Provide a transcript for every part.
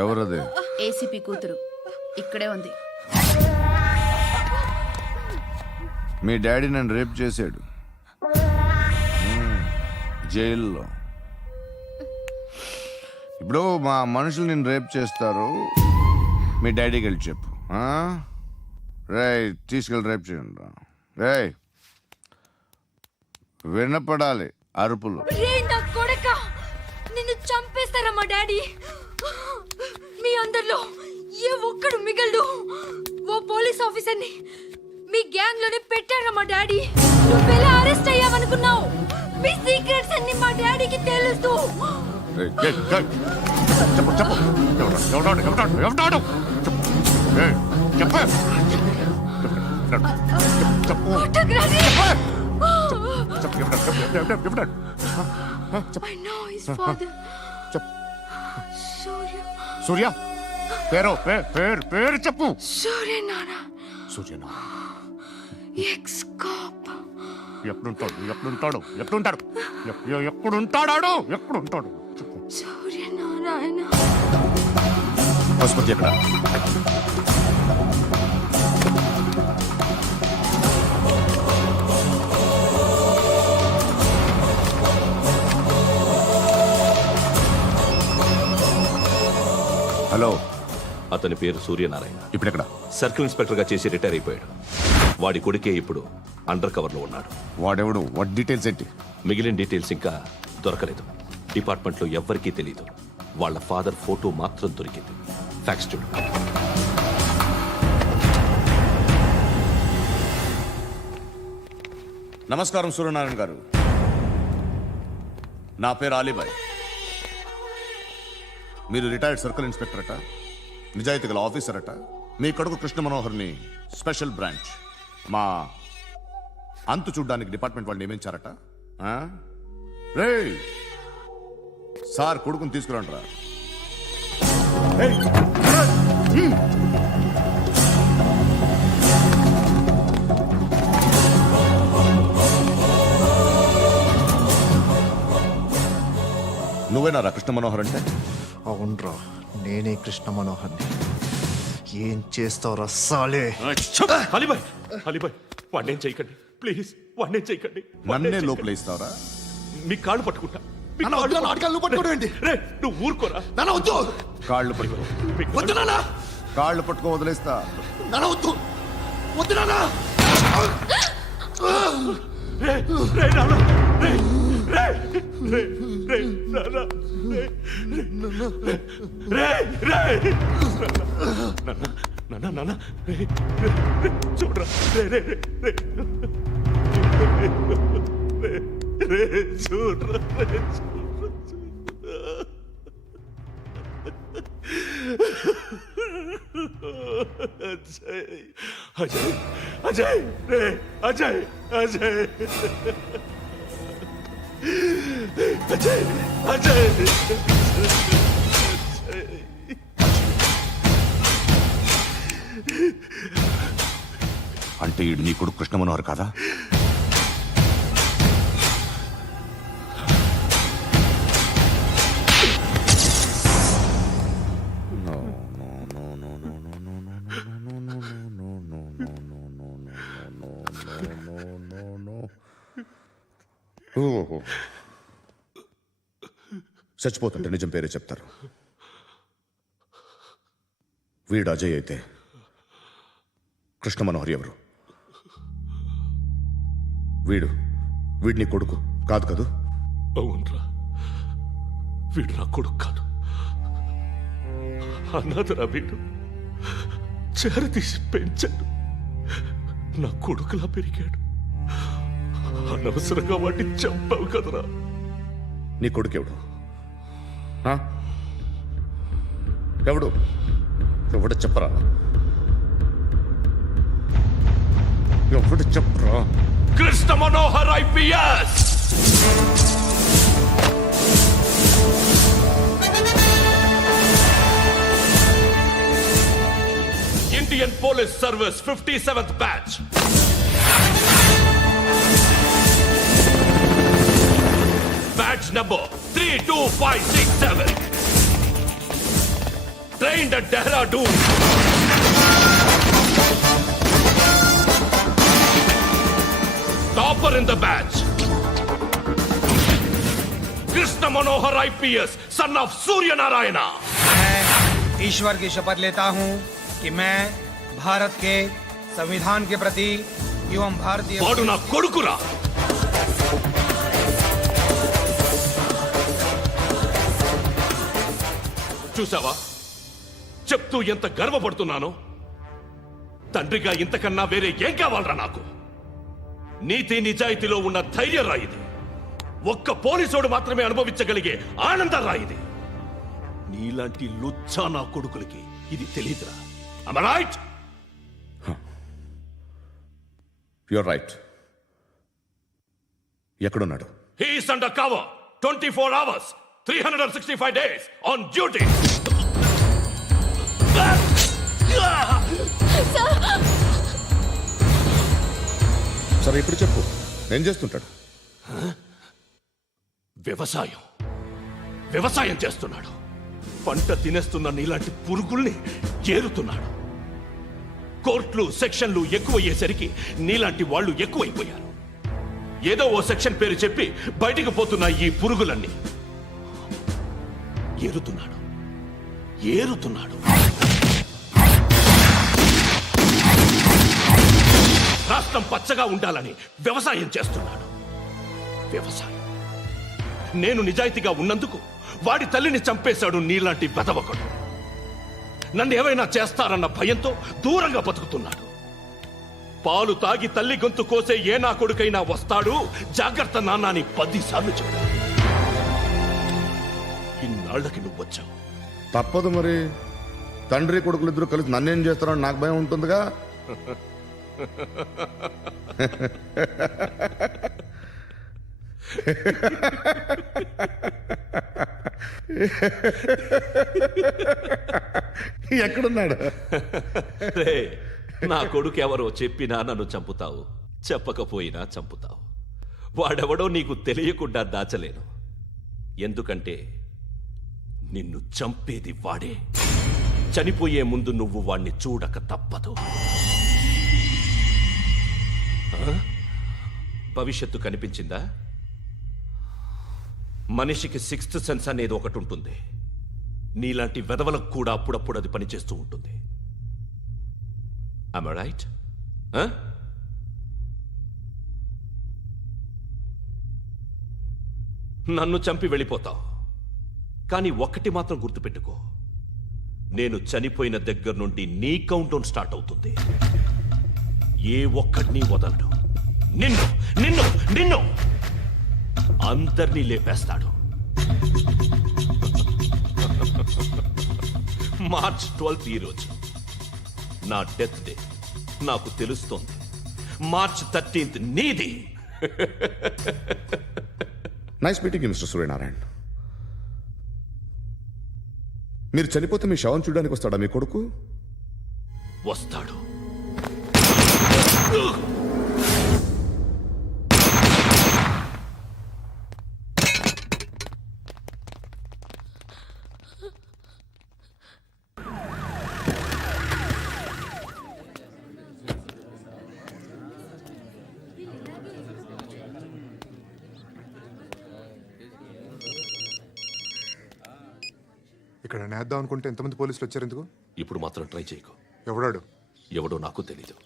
ఎవరది? ఏసీపీ కూతురు ఇక్కడే ఉంది. మీ డాడీ నన్ను రేప్ చేశాడు జైల్లో. ఇప్పుడు మా మనుషులు నేను రేప్ చేస్తారు, మీ డాడీకి వెళ్ళి చెప్పు. రేయ్ తీసుకెళ్ళి రేప్ చేయండి. రేయ్ వినపడాలి అరుపులు. నిన్ను చంపేస్తారా మా డాడీ? మీ అందరిలో ఏ ఒక్కడు మిగలడు. ఓ పోలీస్ ఆఫీసర్ని మీ గ్యాంగ్ లోనే పెట్టారా మా డాడీ? నువ్వెలా అరెస్ట్ అయ్యావనుకున్నావు? మీ సీక్రెట్స్ అన్ని మా డాడీకి తెలుసు. సూర్య పేరు పేరు చెప్పు. సూర్యనారాయణ. Suryanarayana ex cop. ఎప్పుడుంటాడు చెప్పు. సూర్యనారాయణ. ఆసుపత్రి ఎక్కడ? హలో, అతని పేరు సూర్యనారాయణ. ఇప్పుడు ఎక్కడ? సర్కిల్ ఇన్స్పెక్టర్ గా చేసి రిటైర్ అయిపోయాడు. వాడి కొడుకే ఇప్పుడు అండర్ కవర్ లో ఉన్నాడు. వాడెవడు? వాట్ డీటెయిల్స్ ఏంటి? మిగిలిన డీటెయిల్స్ ఇంకా దొరకలేదు. డిపార్ట్మెంట్ లో ఎవ్వరికీ తెలియదు. వాళ్ళ ఫాదర్ ఫోటో మాత్రం దొరికింది. ఫ్యాక్స్ చూడు. నమస్కారం సూర్యనారాయణ గారు. నా పేరు అలీబాయ్. మీరు రిటైర్డ్ సర్కిల్ ఇన్స్పెక్టర్ అట, నిజాయితీ గల ఆఫీసర్ అట. మీ కొడుకు కృష్ణ మనోహర్ని స్పెషల్ బ్రాంచ్ మా అంతు చూడ్డానికి డిపార్ట్మెంట్ వాళ్ళు నియమించారట. రే సార్ కొడుకుని తీసుకురండిరా. నువ్వేనారా కృష్ణ మనోహర్ అంటే? అవునరా, నేనే కృష్ణ మనోహర్ని. ఏం చేస్తావురా సాలే? అలీబాయ్, అలీబాయ్ వాడినేం చేయకండి ప్లీజ్, వాడినేం చేయకండి. నన్నే లోపల ఇస్తావరా? మీ కాళ్ళు పట్టుకుంటా. నువ్వు ఊరుకోరా. కాళ్ళు పట్టుకో. కాళ్ళు పట్టుకో వదిలేస్తా. చూడరా చూడరా. అజయ్ అజయ్ అజయ్ రే అజయ్ అజయ్ అజయ్ అజయ్. అంటే ఈడు నీ కొడుకు కృష్ణ మనోహర్ కాదా? చచ్చిపోతుంటే నిజం పేరే చెప్తారు. వీడు అజయ్ అయితే కృష్ణ మనోహర్ ఎవరు? వీడిని కొడుకు కాదు కదూ? అవునరా, వీడు నా కొడుకు కాదు. అన్నదరా వీడు చేరతీసి పెంచాడు. నా కొడుకులా పెరిగాడు. అనవసరంగా వాటిని చంపావు కదరా. నీ కొడుకు ఎవడు? ఎవడు ఎవడు చెప్పరా? ఎవడు చెప్పరా? Krishna Manohar IPS. Indian Police Service 57th batch. number 32567. Trained at Dehradun. Topper in the batch. Krishna Manohar IPS, son of Surya Narayana. मैं ईश्वर की शपथ लेता हूँ कि मैं भारत के संविधान के प्रति एवं भारतीय వాడు నా కొడుకురా. చూసావా, చెప్తూ ఎంత గర్వపడుతున్నానో. తండ్రిగా ఇంతకన్నా వేరే ఏం కావాలరా నాకు? నీతి నిజాయితీలో ఉన్న ధైర్యం రాయిది. ఒక్క పోలీసోడు మాత్రమే అనుభవించగలిగే ఆనందం రాయిది. నీలాంటి లుచ్చా నా కొడుకులకి ఇది తెలీదురా. Am I right? You're right. ఎక్కడున్నాడు? He is under cover 24 hours, 365 days on duty. సరే ఇప్పుడు చెప్పు, ఏం చేస్తుంటాడు? వ్యవసాయం చేస్తున్నాడు. పంట తినేస్తున్న నీలాంటి పురుగుల్ని ఏరుతున్నాడు. కోర్టులు సెక్షన్లు ఎక్కువయ్యేసరికి నీలాంటి వాళ్ళు ఎక్కువైపోయారు. ఏదో ఓ సెక్షన్ పేరు చెప్పి బయటికి పోతున్న ఈ పురుగులన్నీ ఏరుతున్నాడు. రాష్ట్రం పచ్చగా ఉండాలని వ్యవసాయం చేస్తున్నాడు. నేను నిజాయితీగా ఉన్నందుకు వాడి తల్లిని చంపేశాడు నీలాంటి వెధవకుడు. నన్ను ఏమైనా చేస్తారన్న భయంతో దూరంగా బతుకుతున్నాడు. పాలు తాగి తల్లి గొంతు కోసే ఏ నా కొడుకైనా వస్తాడు, జాగ్రత్త నాన్న అని 10 సార్లు చెప్పాడు. ఇన్నాళ్ళకి నువ్వు వచ్చావు. తప్పదు మరి. తండ్రి కొడుకులు ఇద్దరు కలిసి నన్నేం చేస్తారని నాకు భయం ఉంటుందిగా. ఎక్కడున్నాడు? రే, నా కొడుకు ఎవరో చెప్పినా నన్ను చంపుతావు, చెప్పకపోయినా చంపుతావు. వాడెవడో నీకు తెలియకుండా దాచలేను. ఎందుకంటే నిన్ను చంపేది వాడే. చనిపోయే ముందు నువ్వు వాణ్ణి చూడక తప్పదు. భవిష్యత్తు కనిపించిందా? మనిషికి 6th సెన్స్ అనేది ఒకటి ఉంటుంది. నీలాంటి వెధవలకు కూడా అప్పుడప్పుడు అది పనిచేస్తూ ఉంటుంది. Am I right? నన్ను చంపి వెళ్ళిపోతావు. కానీ ఒక్కటి మాత్రం గుర్తుపెట్టుకో, నేను చనిపోయిన దగ్గర నుండి నీ కౌంటౌన్ స్టార్ట్ అవుతుంది. ఏ ఒక్కడిని వదలడు. నిన్ను నిన్ను నిన్ను అందరినీ లేపేస్తాడు. మార్చ్ 12th ఈ రోజు నా డెత్ డే. నాకు తెలుస్తోంది. మార్చ్ 13th నీది. Nice meeting you mister Suryanarayan. మీరు చనిపోతే మీ శవం చూడడానికి వస్తాడా మీ కొడుకు? వస్తాడు. ఇక్కడ నేద్దాం అనుకుంటే ఎంతమంది పోలీసులు వచ్చారు ఎందుకు? ఇప్పుడు మాత్రం ట్రై చేయకు. ఎవడాడు? ఎవడో నాకు తెలీదు.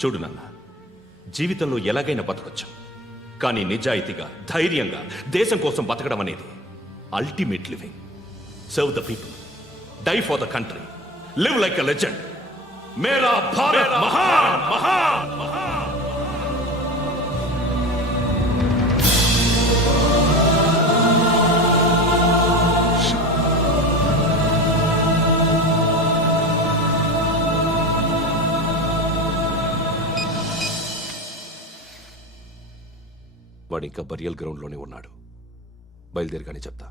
చూడు నాన్న, జీవితంలో ఎలాగైనా బతకొచ్చు, కానీ నిజాయితీగా ధైర్యంగా దేశం కోసం బతకడం అనేది ultimate living. Serve the people, die for the country, live like a legend. మేరా భారత్ మహాన్ మహాన్ మహాన్. వాడు ఇంకా బరియల్ గ్రౌండ్లోనే ఉన్నాడు. బయలుదేరగానే చెప్తా.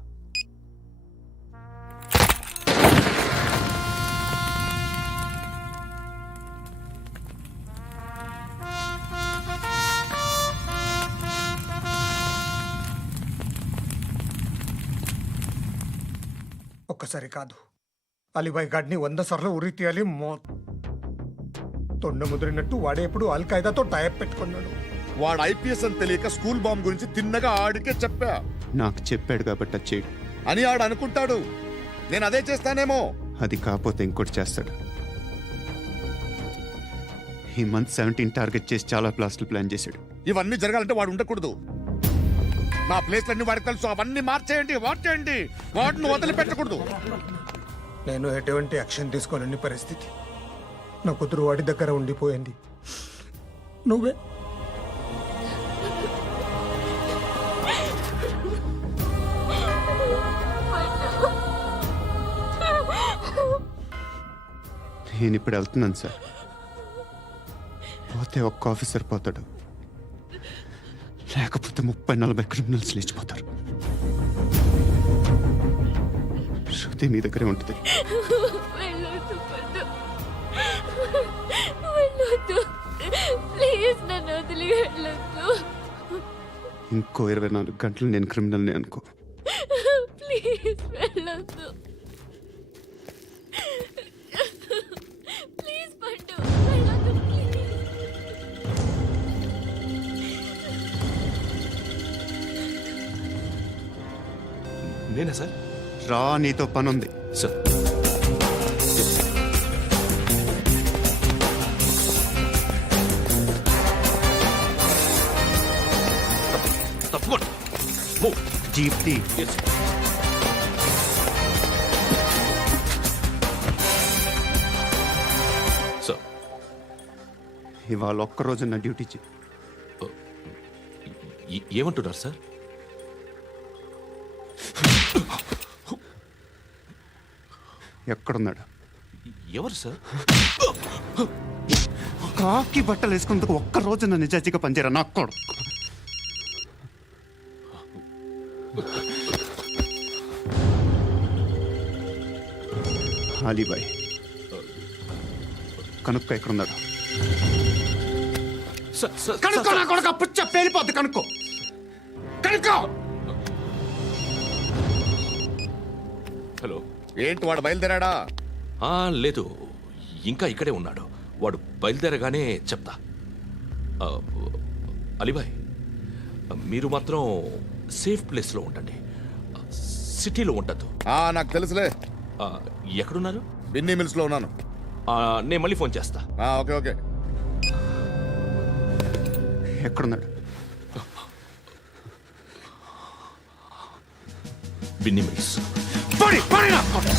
ఒక్కసారి కాదు, అలీబాయ్ గాడిని 100 సార్లు ఉరి తీయాలి. తొండ ముదిరినట్టు వాడే ఇప్పుడు అల్ ఖైదాతో టైప్ పెట్టుకున్నాడు. వాడు ఐపీఎస్ అని తెలియక స్కూల్ బాంబ్ గురించి తిన్నగా ఆడికే చెప్పా నాకు చెప్పాడు కాబట్టి అది చేయడు. అని ఆడు అనుకుంటాడు. నేను అదే చేస్తానేమో. అది కాకపోతే ఇంకోటి చేస్తాడు. ఈ మంత్ 17 టార్గెట్ చేసి చాలా ప్లాస్టులు ప్లాన్ చేశాడు. ఇవన్నీ జరగాలంటే వాడు ఉండకూడదు. నా ప్లేస్లన్నీ వాడికి తెలుసు. అవన్నీ మార్చేయండి, మార్చేయండి. వాడిని వదిలిపెట్టకూడదు. నేను ఎటువంటి యాక్షన్ తీసుకోలేని పరిస్థితి. నా కూతురు వాడి దగ్గర ఉండిపోయింది. నువ్వే నేను ఇప్పుడు వెళ్తున్నాను సార్. పోతే ఒక్క ఆఫీసర్ పోతాడు, లేకపోతే 30-40 క్రిమినల్స్ లేచిపోతారు. శృతి మీ దగ్గరే ఉంటుంది. వెళ్ళొద్దు పండు. వెళ్ళొద్దు. ప్లీజ్ నన్ను వదిలి వెళ్ళొద్దు. ఇంకో 24 గంటలు నేను క్రిమినల్ని అనుకో. ప్లీజ్ వెళ్ళొద్దు. ప్లీజ్ పండు వెళ్ళొద్దు. ప్లీజ్. నేనా సార్? రా, నీతో పని ఉంది. సార్, తప్పకుండా. Move. జీప్ తీ. Yes. సార్, ఇవాళ ఒక్కరోజు నా డ్యూటీ చేయి. ఏమంటున్నారు సార్? ఎక్కడున్నాడు? ఎవరు సార్? కాకి బట్టలు వేసుకున్నందుకు ఒక్కరోజు నా నిజాయితీగా పనిచేయరా నా కొడుకు. అలీబాయ్ కనుక్కో, ఎక్కడున్నాడు? కనుక్కో నా కొడుకు. పుచ్చ పేలిపోద్ది. కనుక్కో, కనుక్కో. హలో. ఏంటి వాడు బయలుదేరాడా? లేదు, ఇంకా ఇక్కడే ఉన్నాడు. వాడు బయలుదేరగానే చెప్తా. ఆ, అలీబాయ్, మీరు మాత్రం సేఫ్ ప్లేస్లో ఉండండి. సిటీలో ఉండద్దు. నాకు తెలుసులే. ఎక్కడున్నారు? బిన్నీ మిల్స్ లో ఉన్నాను. నేను మళ్ళీ ఫోన్ చేస్తా. Okay okay. ఎక్కడున్నాడు? బిన్నీ మిల్స్. పడి పడి నా కొడుకు.